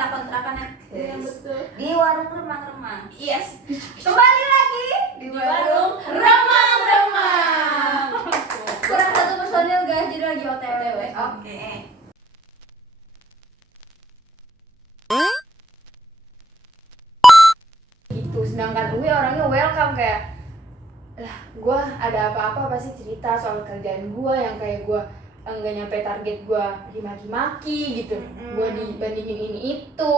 minta kontrakannya. Iya betul. Di warung remang-remang. Yes. Kembali lagi di warung remang-remang. Kurang satu personil guys, jadi lagi OTW. Oke. Gitu. Sedangkan Uwi orangnya welcome kayak, lah gue ada apa-apa pasti cerita soal kerjaan gue yang kayak gue nggak nyampe target gue dimaki-maki gitu. Gue dibandingin ini itu.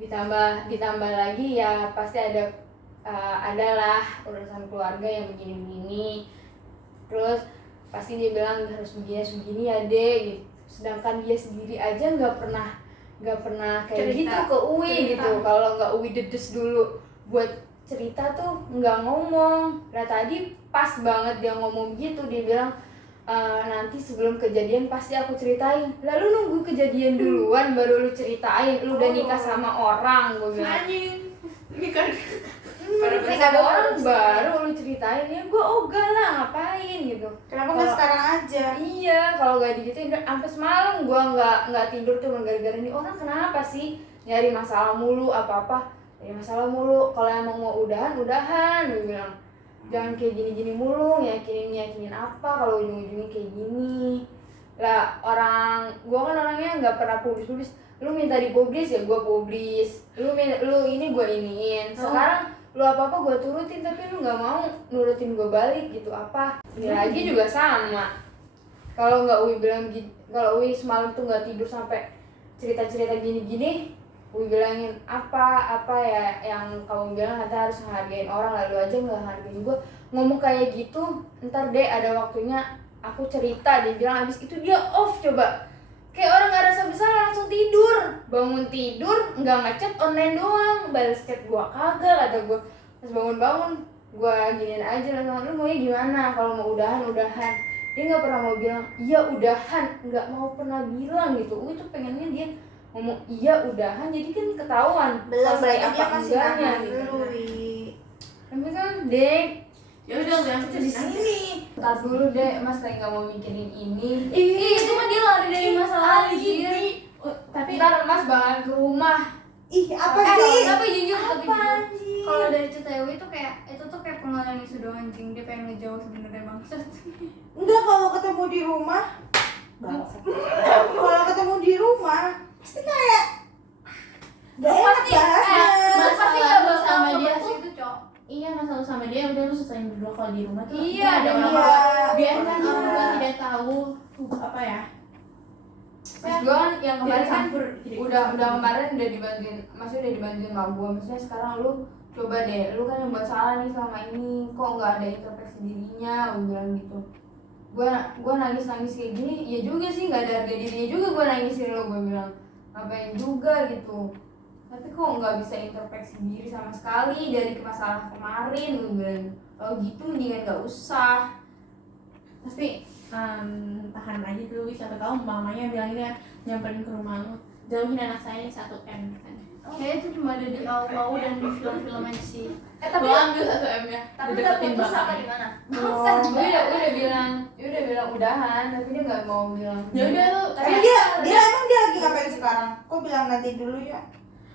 Ditambah lagi ya pasti adalah urusan keluarga yang begini-begini. Terus pasti dia bilang harus begini ya dek gitu. Sedangkan dia sendiri aja nggak pernah kayak Cerita. gitu ke Uwi gitu. Kalau nggak Uwi dedes dulu buat cerita tuh nggak ngomong. Nah tadi pas banget dia ngomong gitu, dia bilang nanti sebelum kejadian pasti aku ceritain. Lalu nunggu kejadian duluan baru lu ceritain. Lu udah nikah sama orang, gue bilang. Anjing. Nikah. Nikah sama orang baru lu ceritain, ya gue ogah lah ngapain gitu. Kenapa nggak sekarang aja? Iya, kalau nggak digituin sampai semalam gue nggak tidur tuh gara-gara ini orang kenapa sih nyari masalah mulu apa nyari masalah mulu. Kalau emang mau udahan gue bilang jangan kayak gini mulu, yakinin apa kalau ujung-ujungnya kayak gini lah. Gue kan orangnya nggak pernah publis. Lu minta dipublis ya gue publis, lu ini gue iniin. Sekarang lu apa gue turutin tapi lu nggak mau nurutin gue balik gitu. Apa ini lagi juga sama. Kalau nggak Uwi bilang gitu, kalau Uwi semalam tuh nggak tidur sampai cerita gini, Uwi bilangin apa ya yang kamu bilang nanti harus menghargain orang, lalu aja nggak hargain gue. Ngomong kayak gitu, ntar deh ada waktunya aku cerita. Dia bilang abis itu dia off coba kayak orang nggak rasa bersalah, langsung tidur. Bangun tidur nggak ngechat, online doang, balas chat gue kagak, kata gue. Pas bangun gue giniin aja langsung, lu maunya gimana? Kalau mau udahan dia nggak pernah mau bilang iya udahan, nggak mau pernah bilang gitu. Itu pengennya dia ngomong iya udahan, jadi kan ketahuan selesai apa enggaknya gitu. Tapi kan dek, Ya udah jangan kita di sini. Ntar dulu dek, mas lagi nggak mau mikirin ini. Ih, itu mah dia lari dari masalah anjir. Tapi ntar mas bakalan ke rumah. Ih, apa sih? Tapi jujur, anjing? kalau dari cerita Ewi itu tuh kayak pengalaman yang sudah anjing. Dia pengen ngejauh sebenarnya bangsat. Enggak, kalau ketemu di rumah. Kalau ketemu di rumah pasti kayak gak enak bahasnya. Mas pasti nggak bakal sama dia ngebahas tuh. itu, Cok. Iya, masalah sama dia udah lu selesaiin berdua. Kalau di rumah tuh Iya, ada ada orang iya. biarkan Iya. orang tua tidak tahu apa ya. Terus gue kan yang kemarin kan campur, jadi udah kemarin udah dibantuin, masih udah dibantuin sama gue. Maksudnya sekarang lu coba deh, lu kan yang buat salah nih selama ini, kok nggak ada introspeksi dirinya, gue bilang gitu. Gue nangis kayak gini, ya juga sih nggak ada harga dirinya juga gue nangisin lo, gue bilang ngapain juga gitu. Tapi kok nggak bisa introspeksi diri sama sekali dari masalah kemarin, gue bilang. Kalau gitu mendingan nggak usah. Tapi tahan aja dulu, siapa tahu mamanya bilangnya nyamperin ke rumah lu, jauhin anak saya 1M kan. Kayaknya itu cuma ada di AU dan di film-film aja sih. Tapi lu ambil 1M ya. Tapi udah putus apa di mana? Gue udah bilang udahan, tapi dia nggak mau bilang. Ya udah lu, Tapi dia emang dia lagi ngapain sekarang? Kok bilang nanti dulu ya?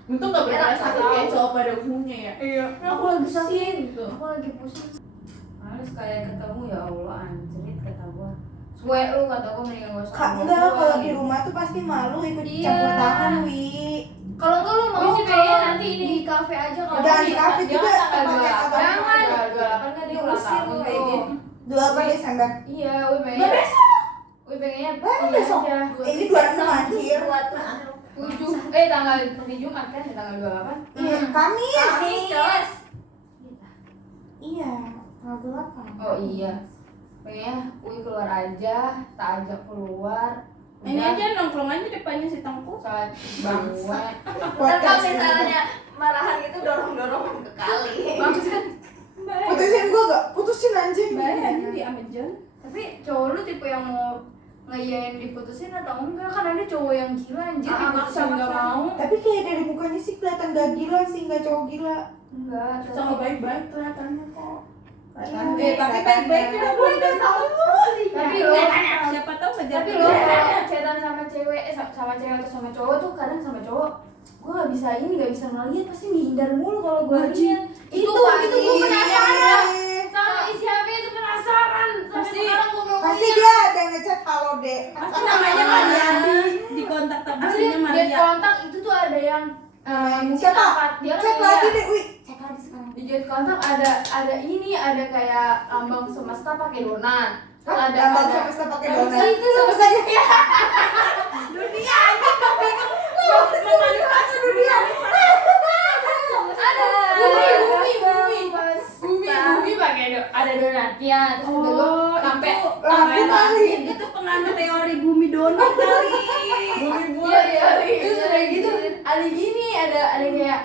untung nggak beneran Enak sakit tahu. kayak cowok pada umumnya ya. Iya. Aku lagi sakit gitu. Aku lagi pusing. Males kayak ketemu ya Allah anjrit kata gua. Suwe lu kata gua mendingan gua Kak, enggak, kalau di rumah tuh pasti malu ikut Iya. campur tangan, Wi. Kalau enggak lu mau Wih, sih kalau pengen nanti ini. di kafe aja kalau Jangan di kafe Dia juga, kan tanggal pakai 28. kabar. 28 kan dia ulang Diusir tahun lu tuh. kayak gitu. 28 Desember. Iya, gue pengen. Nggak besok. Gue pengennya Emang ini besok? aja. Ini 26 anjir. Tanggal hari Jumat kan, tanggal 28. Iya, Kamis. Kamis. Iya, tanggal 8. Oh iya. Pengennya Uy keluar aja, tak ajak keluar. Ini aja nongkrong aja depannya si Tengku. saat bangun. Ntar kalau misalnya marahan gitu dorong-dorong ke kali. Putusin gua gak? Putusin anjing. Bayar aja di Amazon. Tapi cowok lu tipe yang mau ngeyain diputusin atau enggak? Kan ada cowok yang gila anjir diputusin enggak mau. Tapi kayak dari mukanya sih kelihatan gak gila sih, gak cowok gila. Enggak, Sama baik-baik kelihatannya kok. Tapi baik-baik udah gue udah tahu. Tapi lo Siapa tahu ngejar. tapi lo kalau chatan sama cewek sama cewek atau sama cowok tuh kadang sama cowok gue nggak bisa ngeliat, pasti ngehindar mulu kalau gue lihat. Itu gue penasaran sama isi HP itu, penasaran sampai sekarang gue mau Pasti lihat. dia ada ngechat halo dek. Pasti namanya Mariani di kontak Asli tabasinya di Maria. kontak itu tuh ada yang mungkin Siapa? angkat dia kan Cek iya. lagi deh, wih. Cek lagi sekarang. Di jet kontak ada ini, ada kayak lambang semesta pakai donat. Terus ada Lambang semesta pakai donat. Itu loh. Semestanya dunia ini kok bingung. Memanfaatkan dunia. Ada bumi pakai ada donatnya. Terus udah gue sampai Lagu kali. Itu penganut teori bumi donat kali. iya itu udah gitu ada gini, ada kayak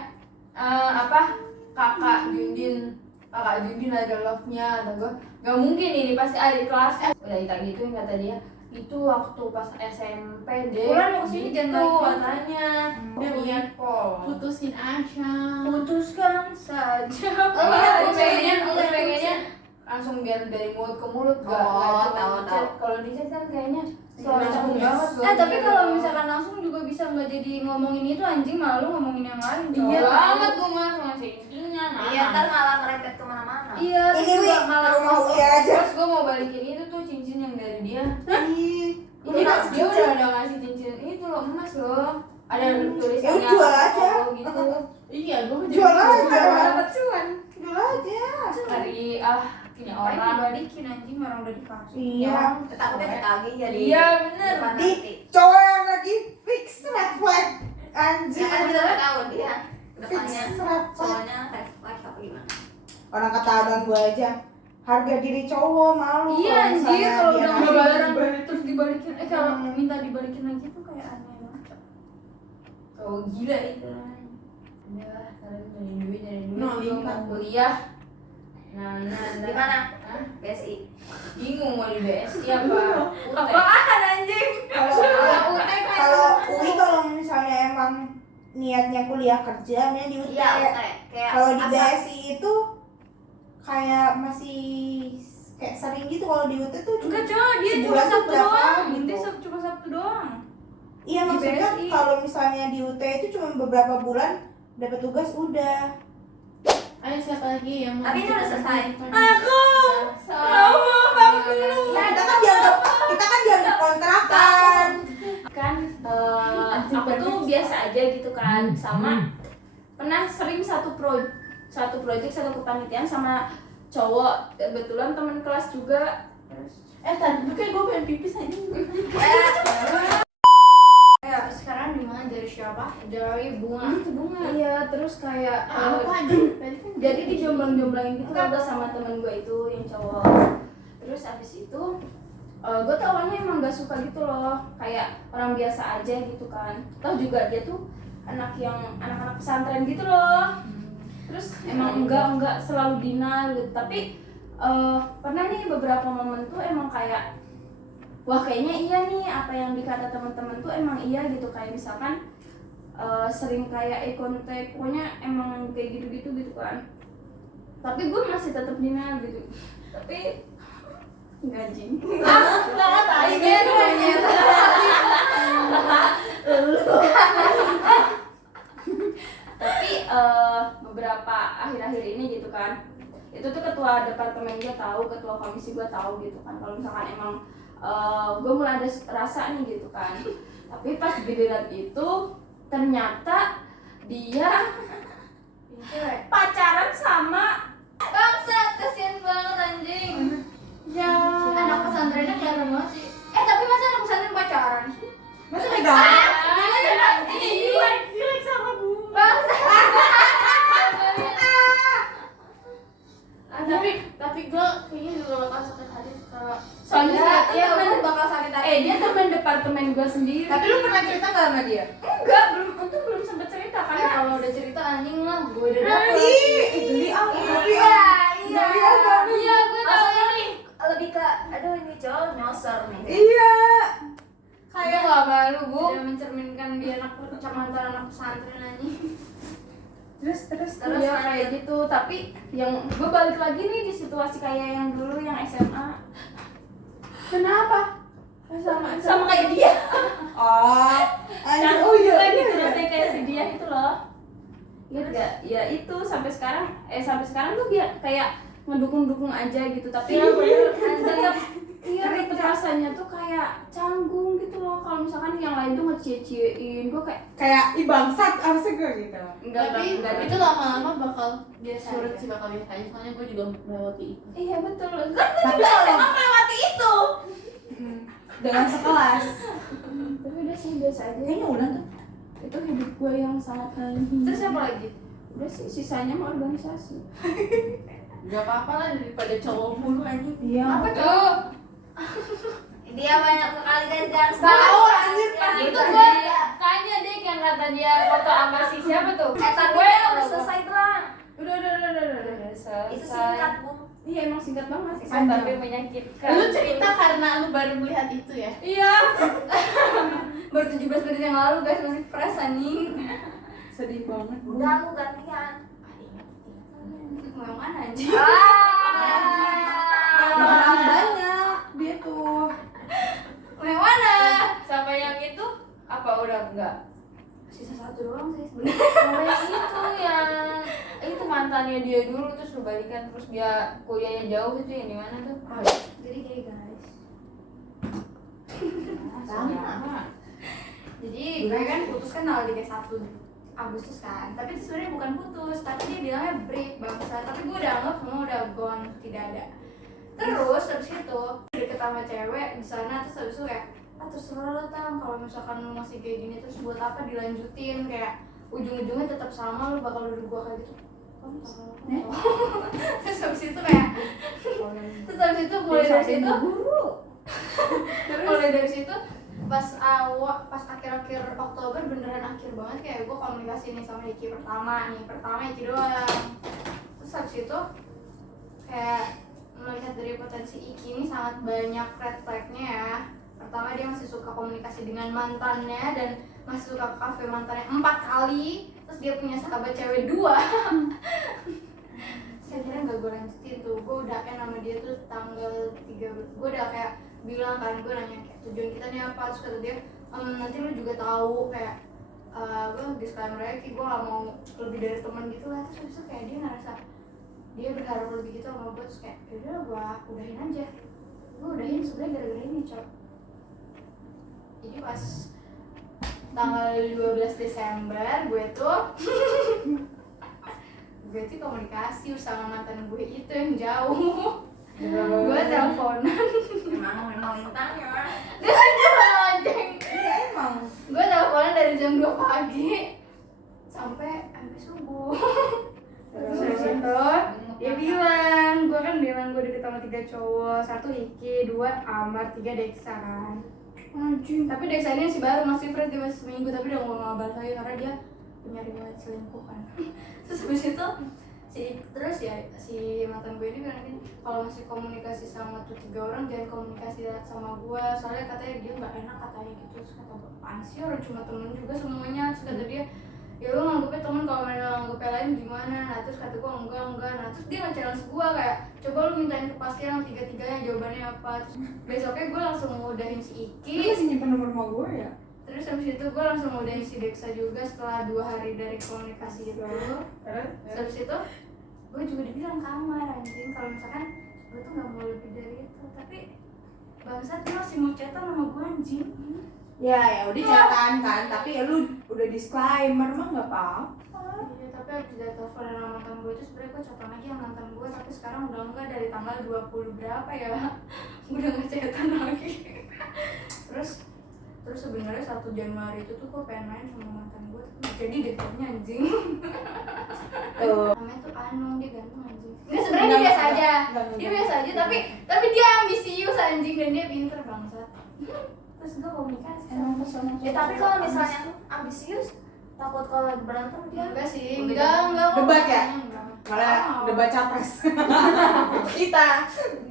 kakak Jundin ada love-nya, atau gue nggak mungkin ini pasti ada di kelas. Udah kita gituin, kata dia itu waktu pas SMP deh. Bulan mau kesini jangan lagi katanya. Dia lihat Pol. putusin aja. Putuskan saja. Gue pengennya langsung biar dari mulut ke mulut, gak tahu. kalau di chat kan kayaknya suara canggung banget. Tapi kalau misalkan langsung juga bisa nggak jadi ngomongin itu, anjing, malu ngomongin yang lain. iya Cowok. banget gue mah masih intinya. Iya, ntar malah merepet kemana-mana. Iya, terus Ini juga wih, malah ke rumah Uya aja. Terus gue mau balikin itu tuh cincin yang dari dia. Ih, Dia udah ngasih cincin itu loh, emas loh. Ada tulisannya Ya, jual aja. apa gitu. Iya, gue mau Jual aja. dapat cuan. Jual aja. Dari ini Orang orang. dibalikin, anjing, orang udah dikasih. Iya. Takutnya ditagih jadi. Iya bener. depan Di nanti. cowok yang lagi fix red flag. Ya kan Anjir. kita udah tahu dia Fix depannya red flag. soalnya refleks apa gimana. Orang kata abang gue aja, harga diri cowok malu. Iya, kalau anjir, misalnya kalau dia udah ngasih ngebayaran terus dibalikin, kalau Hmm. minta dibalikin lagi tuh kayak aneh banget. Oh gila itu. Udah, kalian nyari duit No, gue lima. mau kuliah. Nah. Di mana? Hah? BSI. Bingung mau di BSI apa? Apaan, anjing? Kalau UI kalau misalnya emang niatnya kuliah kerja, nya di UT. Iya, kayak Kalau di asal- BSI itu kayak masih kayak sering gitu. Kalau di UT tuh Enggak, cowok, dia cuma sebulan tuh Sabtu berapa doang. gitu. Dia cuma Sabtu doang. Iya, Di maksudnya BSI. kalau misalnya di UT itu cuma beberapa bulan dapat tugas udah. Ayo siapa lagi yang mau? Tapi ini udah selesai. Kita kan dianggap kontrakan. Kan aku tuh biasa aja gitu kan, sama pernah sering satu project satu kepanitiaan sama cowok, kebetulan teman kelas juga. Tadi tuh kan gue pengen pipis aja. Ya, sekarang dimana dari siapa? Dari bunga. Iya, terus kayak Apa aja? Tadi kan jadi dijomblang-jomblangin gitu kan sama temen gue itu yang cowok. Terus abis itu gue tuh awalnya emang gak suka gitu loh, kayak orang biasa aja gitu kan. Tahu juga dia tuh anak-anak pesantren gitu loh. Terus emang enggak selalu denial gitu, tapi pernah nih beberapa momen tuh emang kayak wah kayaknya iya nih apa yang dikata teman-teman tuh emang iya gitu, kayak misalkan sering kayak kontak, pokoknya emang kayak gitu kan. Tapi gue masih tetap denial gitu. Tapi gajing. Tapi beberapa akhir-akhir ini gitu kan, itu tuh ketua departemen gue tahu, ketua komisi gue tahu gitu kan, kalau misalkan emang gue mulai ada rasa nih gitu kan. Tapi pas giliran itu ternyata dia pacaran sama Bangsat, kasihan banget anjing. ya Anak pesantrennya kelihatan banget sih. Tapi masa anak pesantren pacaran sih? Masa megang? jelek sama gue. Tapi gue kayaknya juga bakal sakit hati kalau soalnya dia bakal sakit hati. dia teman departemen gue sendiri. Tapi lu pernah cerita nggak sama dia? enggak, belum sempet cerita Kan karena kalau udah cerita anjing lah, gue udah dapet. Geli aku. Iya, gue tahu ini. Lebih ke aduh ini cowok nyosor nih. Iya. kayak nggak malu bu. Udah mencerminkan dia mantan anak pesantren anjing. Terus Iya kayak gitu, tapi yang gue balik lagi nih di situasi kayak yang dulu yang SMA. kenapa? Sama kayak dia. Oh, anjir. Yang Oh iya. lagi rasanya kayak si dia itu loh. Ingat gak? Ya itu sampai sekarang tuh dia kayak ngedukung aja gitu, tapi tetap iya tetap rasanya tuh kayak canggung gitu loh. Kalau misalkan yang lain tuh ngecie-ciein, gue Kayak bangsat harusnya gue gitu. Tapi enggak itu lama-lama bakal biasa surut aja. sih, bakal biasa aja. Soalnya gue juga melewati itu. Iya betul. Tapi kalau Melewati itu. dengan sekelas, Tapi udah sih biasa aja. kayaknya udah tuh. Itu hidup gue yang sangat Terus apa lagi? udah sih sisanya mah organisasi. Gak apa-apa lah daripada cowok mulu anjing. Iya. Apa tuh? Dia banyak sekali guys garis. Tahu, anjir, pas Itu gue tanya deh yang kata dia foto sama si siapa tuh? tapi Gue dia udah selesai lah. Udah selesai. Itu singkat, Bung. Iya emang singkat banget sih, Panjang. tapi menyakitkan. Lu cerita karena lu baru melihat itu ya? Iya. Baru 17 menit yang lalu guys, masih fresh anjing. Sedih banget. Udah lu gantian. Mau yang mana anjing? Orang banyak dia tuh. Mau yang mana? Sampai yang itu apa udah enggak? Sisa satu doang sih sebenarnya. Sampai yang itu mantannya dia dulu terus lu balikan terus dia kuliahnya jauh itu yang di mana tuh? Jadi gini guys. Sama. Jadi gue kan putus kan tanggal 31 Agustus kan. Tapi itu sebenarnya bukan putus, tapi dia bilangnya break bangsa. Tapi gue udah anggap semua udah gone, tidak ada. Terus habis itu deket sama cewek di sana, terus habis itu kayak terserah lo Tang, kalau misalkan lu masih kayak gini terus buat apa dilanjutin, kayak ujung-ujungnya tetap sama, lu bakal nuduh gua kayak gitu. Terus habis itu kayak terus habis itu mulai dari situ pas akhir-akhir Oktober beneran akhir banget kayak gue komunikasi nih sama Iki pertama Iki doang. Terus habis itu kayak melihat dari potensi Iki ini sangat banyak red flag-nya ya. Pertama dia masih suka komunikasi dengan mantannya dan masih suka ke kafe mantannya 4 kali. Terus dia punya sahabat cewek 2. Saya kira gak gue lanjutin tuh. Gue udah sama dia tuh tanggal 3. Gue udah kayak bilang kan, gue nanya kayak tujuan kita nih apa. Terus kata dia nanti lu juga tahu kayak gue disclaimer aja gue gak mau lebih dari teman gitu lah. Terus habis itu kayak dia ngerasa dia berharap lebih gitu sama gue. Terus kayak yaudah gue udahin aja. Gue udahin sebenarnya gara-gara ini cok. Jadi pas tanggal 12 Desember gue tuh komunikasi sama mantan gue itu yang jauh. Gue teleponan. Memang lintangnya. Dia anjing. Iya emang. Gue teleponan dari jam 2 pagi sampai subuh. Terus habis itu dia bilang, gue deket sama 3 cowok, 1 Iki, 2 Amar, 3 Deksa kan. Anjing. Tapi Deksa ini masih baru, masih fresh, dia masih seminggu, tapi udah gak mau ngabar lagi karena dia punya riwayat selingkuh kan. Terus habis itu si mantan gue ini bilang gini, kalau masih komunikasi sama tuh 3 orang jangan komunikasi sama gue, soalnya katanya dia nggak enak katanya gitu. Terus kata gue, apaan sih, orang cuma temen juga semuanya. Terus kata dia, ya lu nganggepnya temen, kalau mereka nganggepnya lain gimana. Nah terus kata gue enggak. Nah terus dia nge-challenge gue kayak, coba lu mintain kepastian 3-3-nya jawabannya apa. Terus besoknya gue langsung ngudahin si Iki. Lu masih nyimpen nomor rumah gue ya? Terus habis itu gue langsung ngudahin si Deksa juga setelah 2 hari dari komunikasi itu. Terus habis itu gue juga dibilang kamar anjing, kalau misalkan gue tuh gak mau lebih dari itu. Tapi bangsat dia masih mau chatan sama gue anjing. Ya udah catatan kan, tapi ya lu udah disclaimer mah nggak apa-apa. Iya, tapi habis dari telepon sama mantan gue itu sebenernya gue chatan lagi sama mantan gue, tapi sekarang udah enggak, dari tanggal 20 berapa ya udah gak chatan lagi. Terus sebenarnya 1 Januari itu tuh gue pengen main sama mantan gue, tapi gak jadi deh kayaknya anjing. Namanya tuh Anung, dia ganteng anjing. Ini sebenarnya dia biasa aja. Dia biasa aja, tapi dia ambisius anjing dan dia pinter bangsat. Terus gue komunikasi sama Ya tapi kalau misalnya ambisius, takut kalau lagi berantem dia. enggak sih, enggak. Debat ya? Enggak. Malah debat capres. Kita.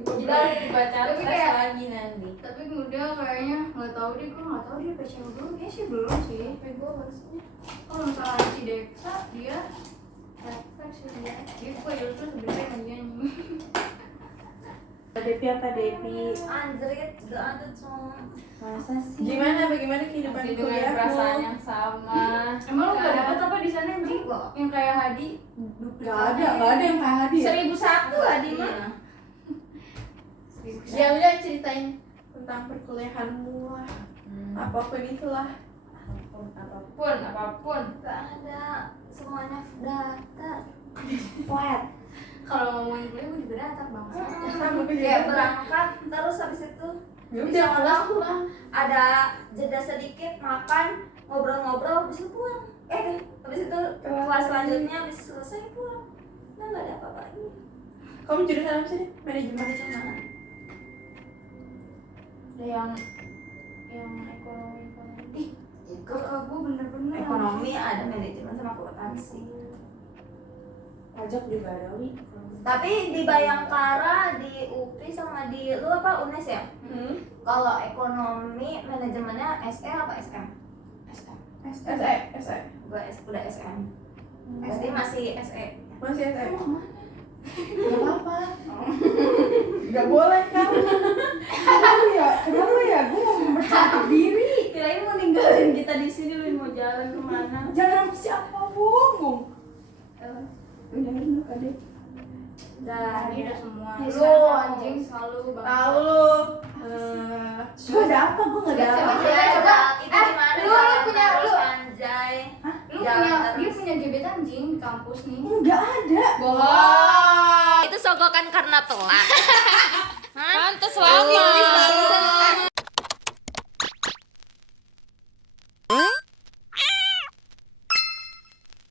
Kita baca Tapi tes kayak- lagi nanti. Tapi udah kayaknya nggak tahu deh, gue nggak tahu dia pacar belum, kayaknya sih belum sih. Tapi gue harusnya kalau misalnya si Deksa dia Refleks sih dia. Dia kok jurusan sebenarnya nyanyi. Depi apa Depi? Anjrit, gak ada cuma. Masa sih? Bagaimana kehidupan Masih dengan perasaan yang sama. Emang lu gak dapet apa di sana anjing? Yang kayak Hadi? Gak ada yang kayak Hadi ya? 1001 Adi mah. Ya udah ceritain tentang perkuliahanmu lah. Apapun itulah. Apapun. Gak ada, semuanya daftar. Flat. Kalau ngomongin kuliah gue juga datang banget. Sama gue Kayak juga. berangkat, terus habis itu Ya udah pulang. ada jeda sedikit, makan, ngobrol-ngobrol, habis itu pulang. Habis itu kelas selanjutnya, habis selesai pulang. Nah, gak ada apa-apa lagi. Kamu jurusan apa sih? Manajemen. Ada yang ekonomi. Ih, kakak gue bener-bener Ekonomi ada manajemen sama akuntansi. Pajak juga ada Wi. Tapi di Bayangkara, di UPI sama di lu apa UNES ya? Kalau ekonomi manajemennya SE apa SM? SE. Gua udah SM. SD masih SE. Masih SE. Gak apa-apa. Gak boleh kan? Kenapa ya? Gue mau mempercantik diri. Kirain mau ninggalin kita di sini, lu mau jalan kemana? Jangan sama siapa ngomong. Udah enak adek. Dah, ini udah semua. Ya, Lu sekarang anjing selalu banget. Tahu lu. Coba ada apa? Gue gak ada apa. Coba. Itu gimana? lu Jalan punya- terus, lu- anjay. Lu Jalan punya, terus. dia punya gebetan anjing di kampus nih. Enggak ada. Bohong. Itu sogokan karena telat. Pantes lama.